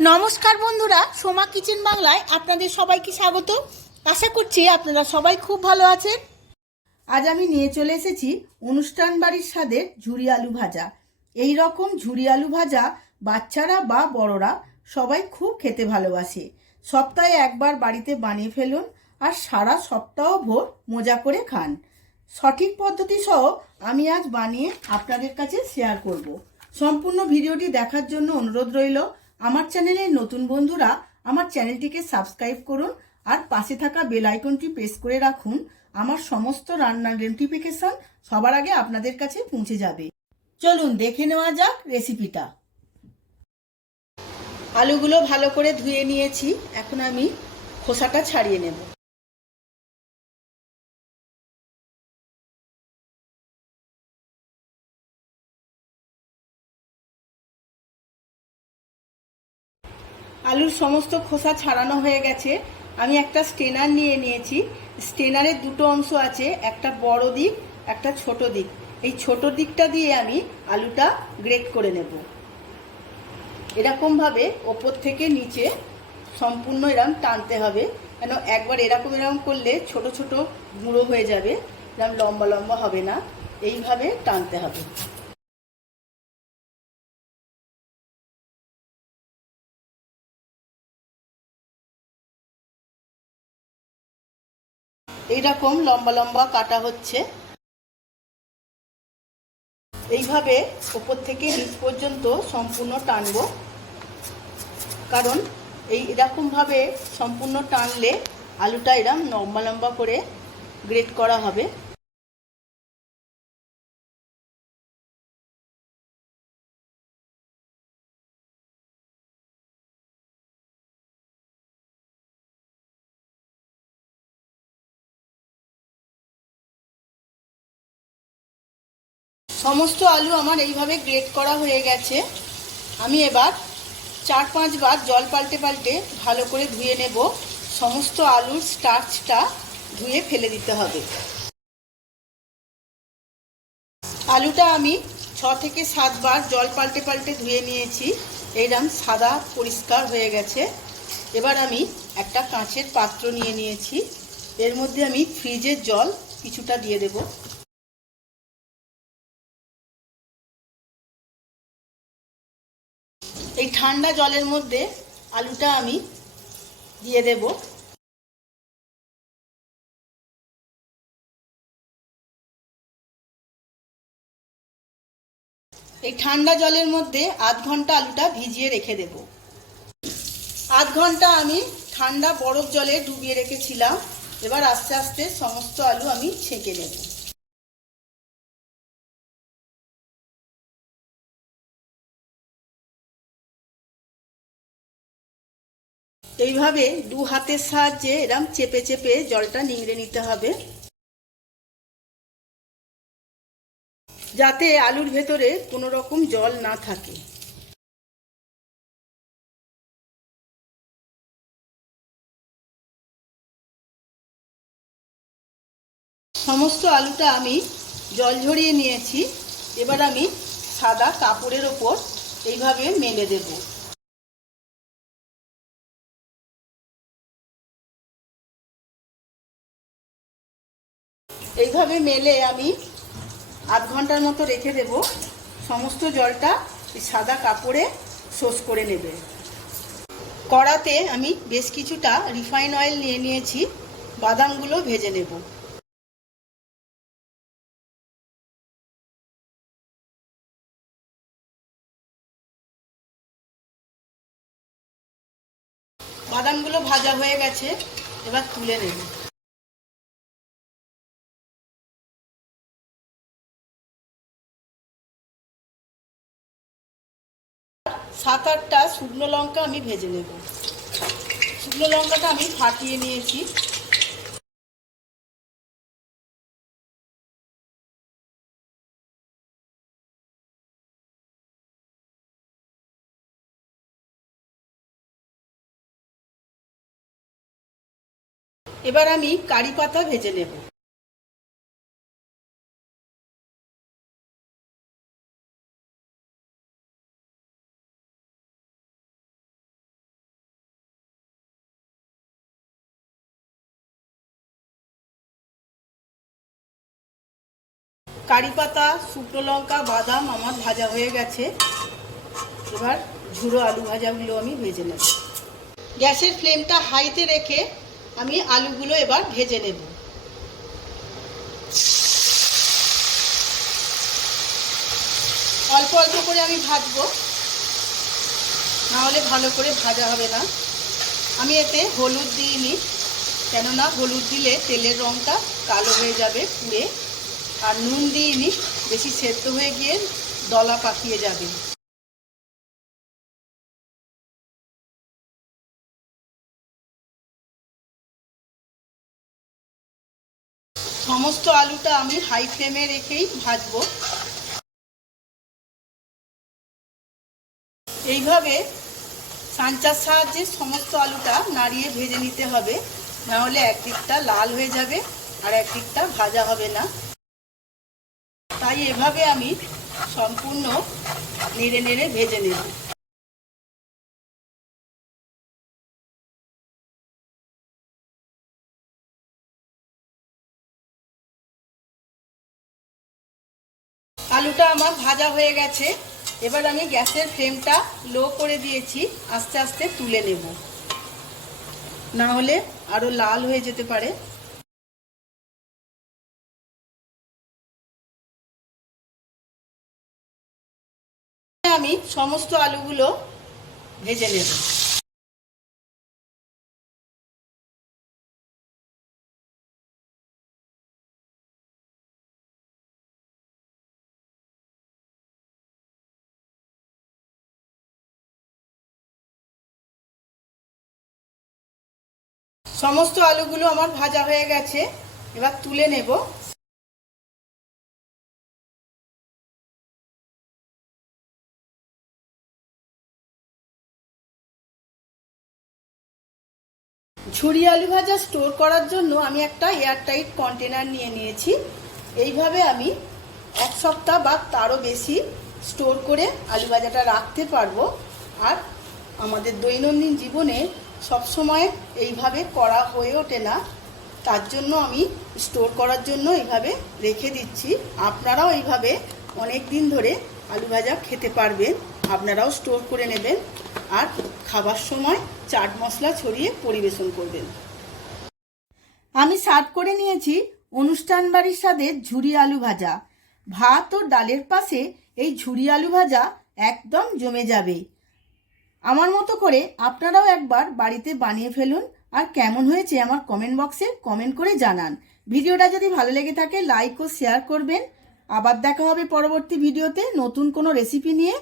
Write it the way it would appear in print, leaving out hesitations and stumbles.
নমস্কার বন্ধুরা, সোমা কিচেন বাংলায় আপনাদের সবাইকে স্বাগত। আশা করছি আপনারা সবাই খুব ভালো আছেন। আজ আমি নিয়ে চলে এসেছি অনুষ্ঠান বাড়ির স্বাদের ঝুরি আলু ভাজা। এই রকম ঝুরি আলু ভাজা বাচ্চারা বা বড়রা সবাই খুব খেতে ভালোবাসে। সপ্তাহে একবার বাড়িতে বানিয়ে ফেলুন আর সারা সপ্তাহ ভোর মজা করে খান। সঠিক পদ্ধতি সহ আমি আজ বানিয়ে আপনাদের কাছে শেয়ার করব। সম্পূর্ণ ভিডিওটি দেখার জন্য অনুরোধ রইল। আমার চ্যানেলের নতুন বন্ধুরা আমার চ্যানেলটিকে সাবস্ক্রাইব করুন আর পাশে থাকা বেল আইকনটি প্রেস করে রাখুন। আমার সমস্ত রান্নার নোটিফিকেশন সবার আগে আপনাদের কাছে পৌঁছে যাবে। চলুন দেখে নেওয়া যাক রেসিপিটা। আলুগুলো ভালো করে ধুয়ে নিয়েছি, এখন আমি খোসাটা ছাড়িয়ে নেব। আলুর সমস্ত খোসা ছাড়ানো হয়ে গেছে। আমি একটা স্টেনার নিয়ে নিয়েছি। স্টেনারের দুটো অংশ আছে, একটা বড় দিক, একটা ছোট দিক। এই ছোট দিকটা দিয়ে আমি আলুটা গ্রেট করে নেব। এরকমভাবে ওপর থেকে নিচে সম্পূর্ণ এরকম টানতে হবে, কেন একবার এরকম করলে ছোট ছোট গুঁড়ো হয়ে যাবে, এরকম লম্বা লম্বা হবে না। এইভাবে টানতে হবে। এইরকম লম্বা লম্বা কাটা হচ্ছে। এইভাবে ওপর থেকে নিচ পর্যন্ত সম্পূর্ণ টানবো, কারণ এরকমভাবে সম্পূর্ণ টানলে আলুটা এরকম লম্বা লম্বা করে গ্রেট করা হবে। সমস্ত আলু আমার এইভাবে গ্রেট করা হয়ে গেছে। আমি এবার 4-5 বার জল পাল্টে পাল্টে ভালো করে ধুয়ে নেব। সমস্ত আলুর স্টার্চটা ধুয়ে ফেলে দিতে হবে। আলুটা আমি 6 থেকে 7 বার জল পাল্টে পাল্টে ধুয়ে নিয়েছি। এইরকম সাদা পরিষ্কার হয়ে গেছে। এবার আমি একটা কাঁচের পাত্র নিয়ে নিয়েছি, এর মধ্যে আমি ফ্রিজের জল কিছুটা দিয়ে দেব। এই ঠান্ডা জলের মধ্যে আলুটা আমি দিয়ে দেব। এই ঠান্ডা জলের মধ্যে আধ ঘন্টা আলুটা ভিজিয়ে রেখে দেব। আধ ঘন্টা আমি ঠান্ডা বরফ জলে ডুবিয়ে রেখেছিলাম। এবার আস্তে আস্তে সমস্ত আলু আমি ছেঁকে নেব। এইভাবে দু হাতের সাহায্যে এরম চেপে চেপে জলটা নিংড়ে নিতে হবে, যাতে আলুর ভেতরে কোনো রকম জল না থাকে। সমস্ত আলুটা আমি জল ঝরিয়ে নিয়েছি। এবার আমি সাদা কাপড়ের ওপর এইভাবে মেলে দেব। এইভাবে মেলে আমি আধ ঘন্টার মতো রেখে দেব। সমস্ত জলটা এই সাদা কাপড়ে শোষ করে নেবে। কড়াতে আমি বেশ কিছুটা রিফাইন অয়েল নিয়ে নিয়েছি, বাদামগুলো ভেজে নেব। বাদামগুলো ভাজা হয়ে গেছে, এবার তুলে নেব। 7-8টা শুকনো লঙ্কা আমি ভেজে নেব। শুকনো লঙ্কাটা আমি ফাটিয়ে নিয়েছি। এবার আমি কারি পাতা ভেজে নেব। কারি পাতা, শুকনো লঙ্কা, বাদাম আমার ভাজা হয়ে গেছে। এবার ঝুড়ো আলু ভাজাগুলো আমি ভেজে নেব। গ্যাসের ফ্লেমটা হাইতে রেখে আমি আলুগুলো এবার ভেজে নেব। অল্প অল্প করে আমি ভাজবো, নাহলে ভালো করে ভাজা হবে না। আমি এতে হলুদ দিইনি, কেননা হলুদ দিলে তেলের রঙটা কালো হয়ে যাবে পুড়ে। আর নুন দিইনি, বেশি সেদ্ধ হয়ে গিয়ে দলা পাকিয়ে যাবে। সমস্ত আলুটা আমি হাই ফ্লেমে রেখেই ভাজবো। এইভাবে সাঁচার সাহায্যে সমস্ত আলুটা নাড়িয়ে ভেজে নিতে হবে, নাহলে একদিকটা লাল হয়ে যাবে আর একদিকটা ভাজা হবে না। তাই এভাবে আমি সম্পূর্ণ নেড়ে নেড়ে ভেজে নেব। আলুটা আমার ভাজা হয়ে গেছে। এবার আমি গ্যাসের ফ্লেমটা লো করে দিয়েছি, আস্তে আস্তে তুলে নেব, না হলে আরো লাল হয়ে যেতে পারে। আমি সমস্ত আলুগুলো ভেজে নেব। সমস্ত আলুগুলো আমার ভাজা হয়ে গেছে, এবার তুলে নেব। ঝুরি আলু ভাজা স্টোর করার জন্য আমি একটা এয়ারটাইট কন্টেনার নিয়ে নিয়েছি। এইভাবে আমি 1 সপ্তাহ বা তারও বেশি স্টোর করে আলু ভাজাটা রাখতে পারবো। আর আমাদের দৈনন্দিন জীবনে সবসময় এইভাবে করা হয়ে ওঠে না, তার জন্য আমি স্টোর করার জন্য এইভাবে রেখে দিচ্ছি। আপনারাও এইভাবে অনেক দিন ধরে আলু ভাজা খেতে পারবেন। আপনারাও স্টোর করে নেবেন আর খাবার সময় চাট মশলা ছড়িয়ে পরিবেশন করবেন। আমি সার্ভ করে নিয়েছি অনুষ্ঠান বাড়ির স্বাদের ঝুরি আলু ভাজা। ভাত ও ডালের পাশে এই ঝুরি আলু ভাজা একদম জমে যাবে। আমার মতো করে আপনারাও একবার বাড়িতে বানিয়ে ফেলুন, আর কেমন হয়েছে আমার কমেন্ট বক্সে কমেন্ট করে জানান। ভিডিওটা যদি ভালো লেগে থাকে লাইক ও শেয়ার করবেন। আবার দেখা হবে পরবর্তী ভিডিওতে নতুন কোনো রেসিপি নিয়ে।